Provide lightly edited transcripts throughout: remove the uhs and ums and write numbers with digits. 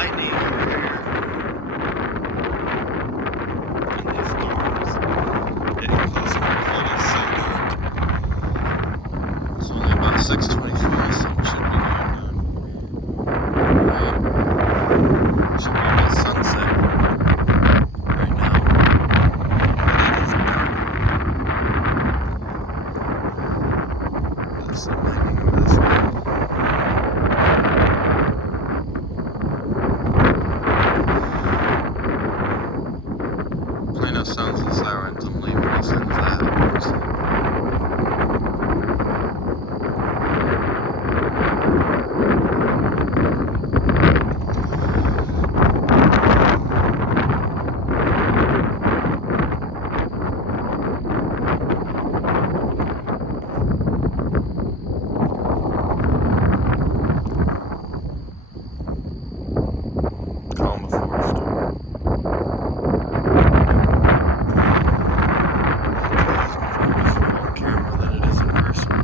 lightning over here. And these storms getting closer. It is so dark. It's only about 6:24, so it should be going on. Should be about sunset right now. But it is dark. There's some lightning over this way. Plano sounds the sirens. I'm leaving as soon as that happens. Calm before a storm. On camera than it is in person.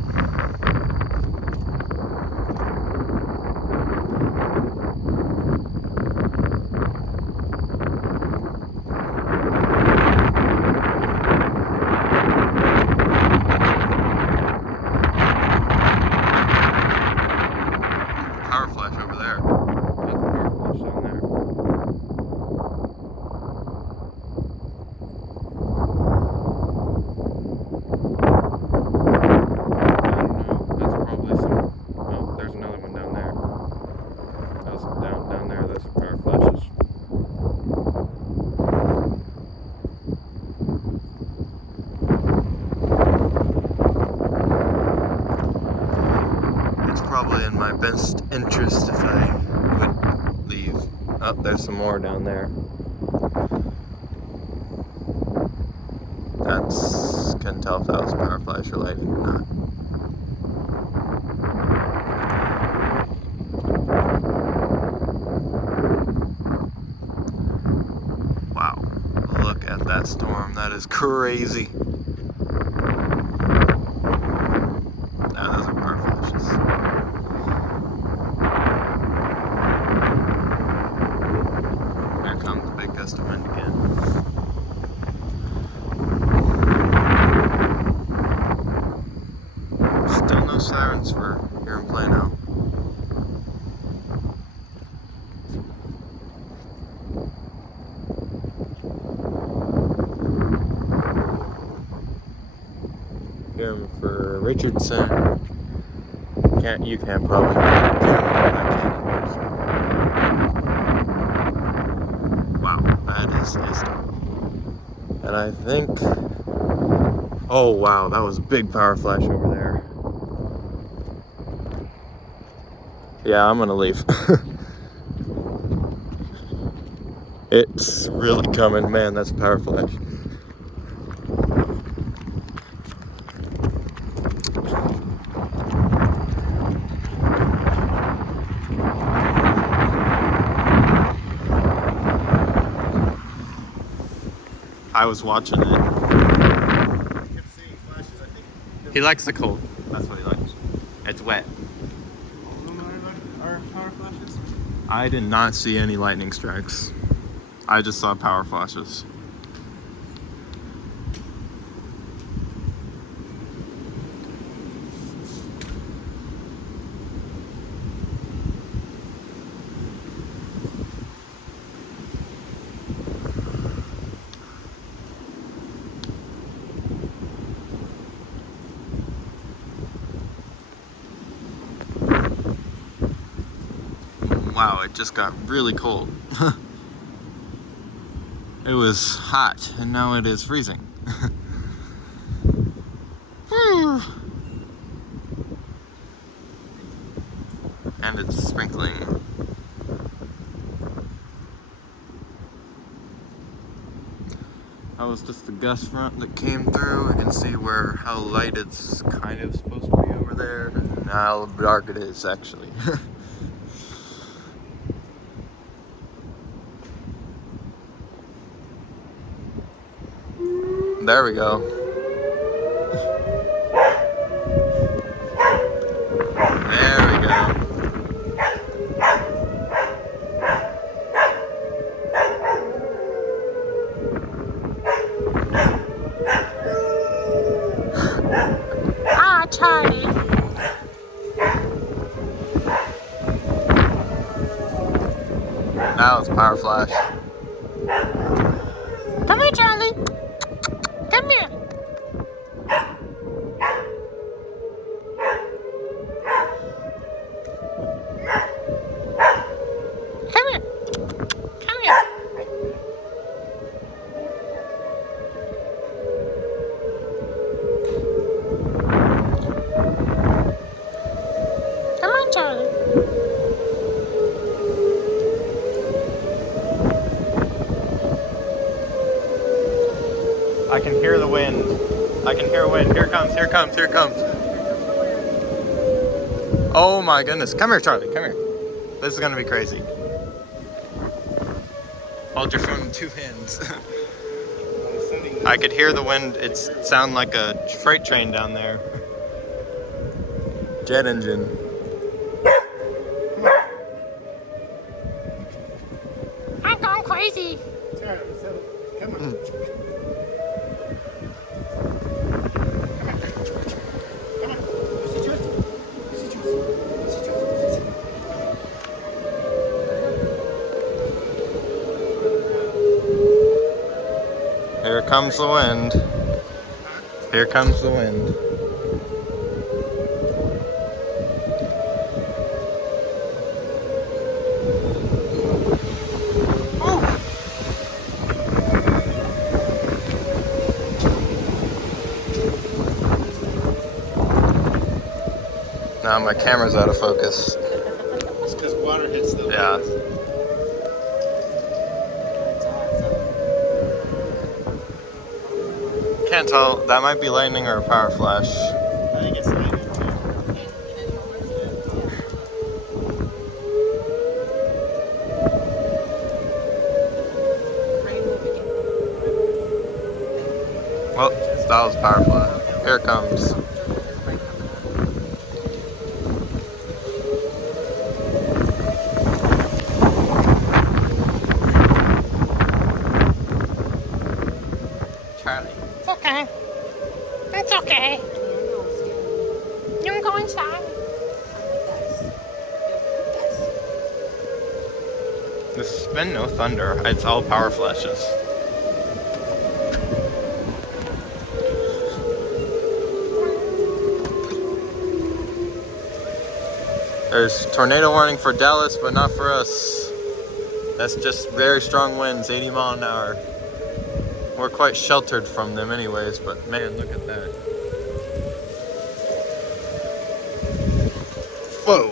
Power flash over there. That's a power flash down there. That's probably some. Oh, there's another one down there. That's down there. There's some power flashes. It's probably in my best interest if I would leave. Oh, there's some more down there. Couldn't tell if that was power flash or lighting or not. Wow, look at that storm. That is crazy. Nah, those are power flashes. Here comes a big gust of wind again. Still no sirens for here in Plano. Hear 'em for Richardson. You can't probably hear it on camera, but I can in person. Wow, that is instant. And I think, oh wow, that was a big power flash over there. Yeah, I'm gonna leave. It's really coming, man. That's a power flash. I was watching it. He likes the cold. That's what he likes. It's wet. Are power flashes? I did not see any lightning strikes. I just saw power flashes. Wow, it just got really cold. It was hot, and now it is freezing. And it's sprinkling. That was just the gust front that came through. You can see how light it's kind of supposed to be over there, and how dark it is actually. There we go. There we go. That was power flash. Come here, Charlie. Come here. Come here. Come here. Come on, Charlie. I can hear the wind. I can hear wind. Here it comes, here it comes, here it comes. Oh my goodness. Come here, Charlie. Come here. This is going to be crazy. Hold your phone in 2 hands. I could hear the wind. It sounded like a freight train down there. Jet engine. I'm going crazy. Come on. Here comes the wind. Here comes the wind. Now my camera's out of focus. It's because water hits the Yeah. Can't tell. That might be lightning or a power flash. I think it's lightning too. Well, that was a power flash. Here it comes. Charlie. It's okay. It's okay. You can go inside. There's been no thunder. It's all power flashes. There's tornado warning for Dallas, but not for us. That's just very strong winds, 80 mile an hour. We're quite sheltered from them anyways, but man, look at that. Whoa.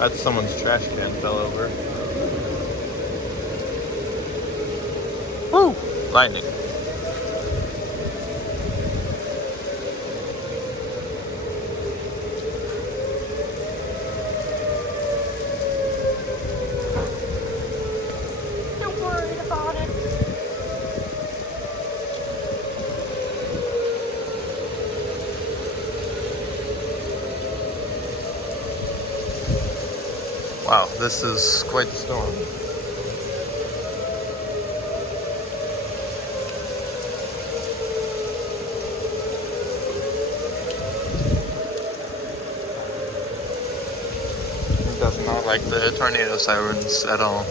That's someone's trash can fell over. Woo! Lightning. Not worried about it. Wow, this is quite the storm. It does not like the tornado sirens at all.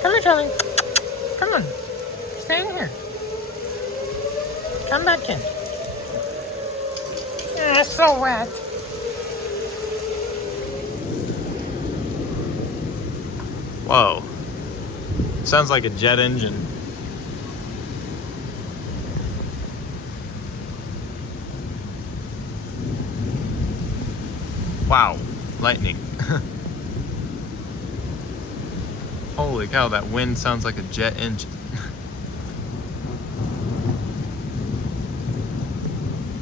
Come here, Charlie. Come on. Stay in here. Come back in. Yeah, it's so wet. Whoa. Sounds like a jet engine. Wow. Lightning. Holy cow, that wind sounds like a jet engine.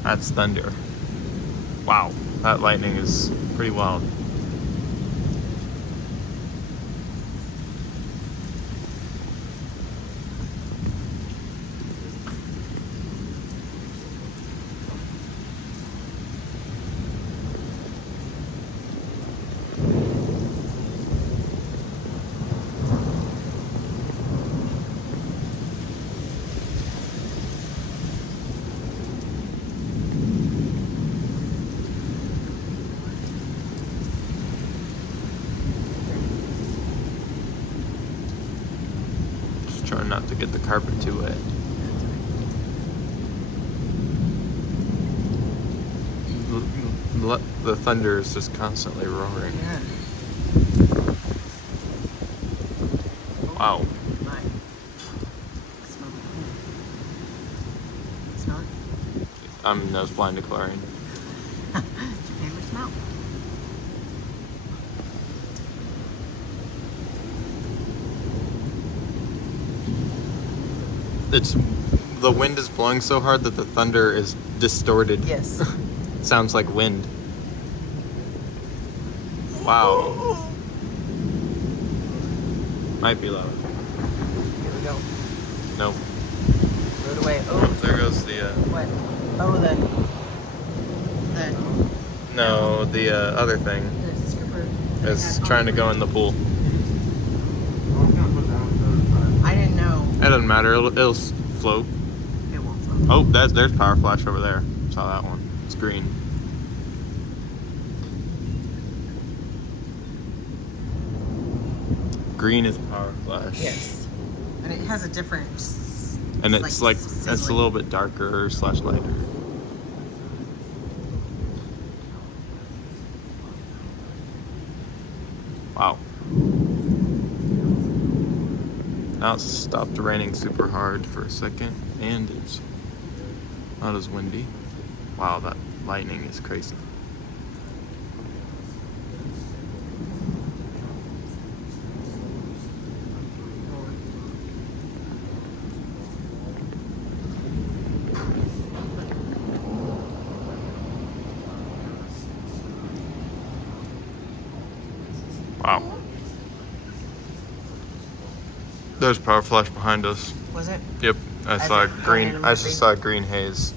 That's thunder. Wow, that lightning is pretty wild. Trying not to get the carpet too wet. The thunder is just constantly roaring. Yeah. Wow. My. Smell it. Smell it? I'm nose blind to chlorine. Your favorite smell? The wind is blowing so hard that the thunder is distorted. Yes. Sounds like wind. Wow. Might be loud. Here we go. Nope. Road away. Oh, there goes the. What? Oh, the No, the other thing skipper. is trying to go in the pool. I didn't know. It doesn't matter. It'll float. It won't float. Oh, there's power flash over there. Saw that one. It's green. Green is power flash. Yes. And it has a different. And it's like it's a sizzling. little bit darker / lighter. Wow. Now it's stopped raining super hard for a second, and it's not as windy. Wow, that lightning is crazy. Wow. There's power flash behind us. Was it? Yep, I As saw it got green. in a I just movie? saw green haze.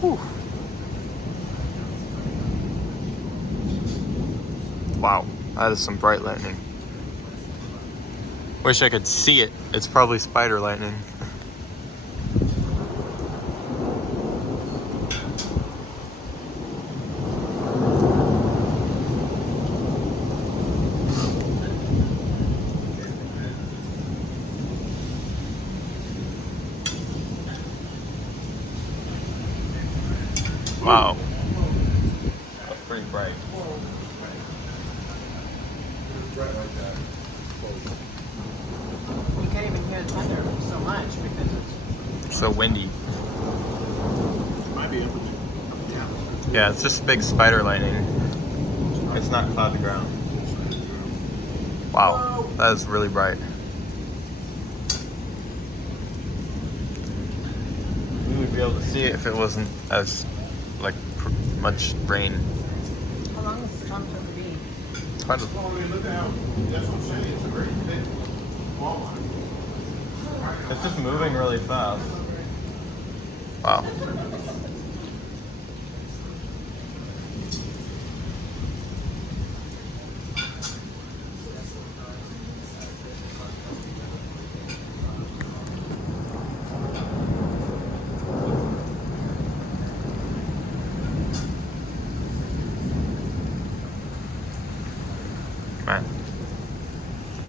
Whew. Wow, that is some bright lightning. Wish I could see it. It's probably spider lightning. Wow. That's pretty bright. You can't even hear the thunder so much because it's. So windy. Might be able to. Yeah, it's just big spider lightning. It's not cloud to ground. Wow, that is really bright. We would be able to see it if it wasn't as much rain. How long is the storm supposed to be? Quite a- Well, I mean, look at how, that's what I'm saying, it's a very big wall line. It's just moving really fast. Wow.